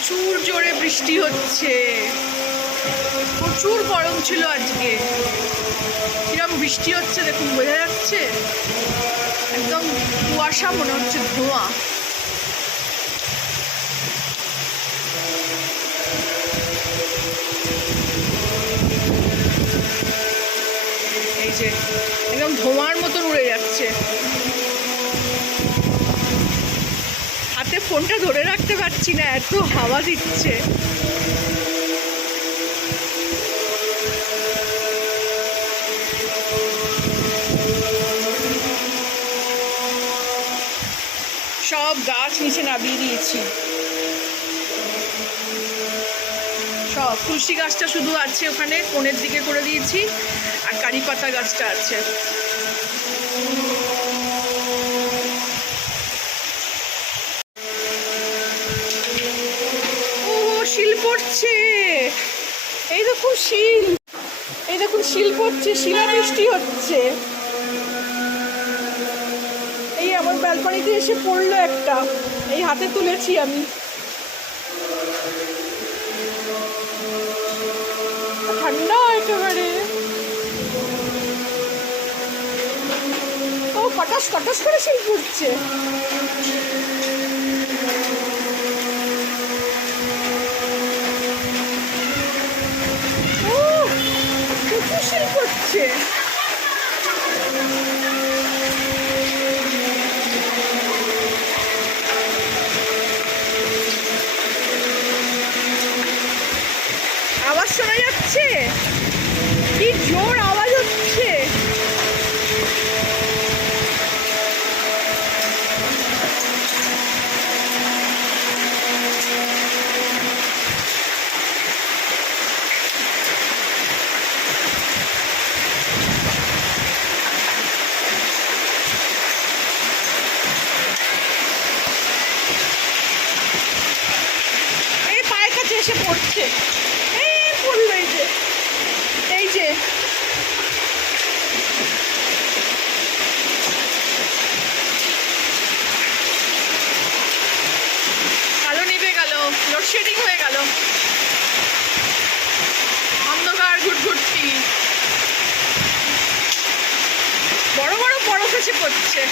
প্রচুর জোরে বৃষ্টি হচ্ছে, প্রচুর গরম ছিল আজকে। কিরম বৃষ্টি হচ্ছে দেখুন, বোঝা যাচ্ছে একদম কুয়াশা, মনে হচ্ছে ধোঁয়া। এই যে একদম ধোঁয়ার মতন উড়ে যাচ্ছে। হাতে ফোনটা ধরে রাখতে পারছি না, এত হাওয়া দিচ্ছে। সব গাছ নিচে নামিয়ে দিয়েছি, সব। তুলসী গাছটা শুধু আছে ওখানে কোণের দিকে করে দিয়েছি, আর কারি পাতা গাছটা আছে। ও শিল পড়ছে, এই দেখুন শিল, এই দেখুন শিল পড়ছে, শিলাবৃষ্টি হচ্ছে। এই আমার ব্যালকনিতে এসে পড়লো একটা, এই হাতে তুলেছি আমি। ঠান্ডা একেবারে। ও কটাস কটাস করে শিল পড়ছে। ও প্রচুর শিল পড়ছে। আওয়াজ শোনা যাচ্ছে, কি জোর আওয়াজ হচ্ছে। এই পায়ের কাছে এসে পড়ছে, এই পড়লো, এই যে এই যে আলো নিভে গেল, লোডশেডিং হয়ে গেল, অন্ধকার ঘুটঘুটকি, বড় বড় বরফ এসে পড়ছে।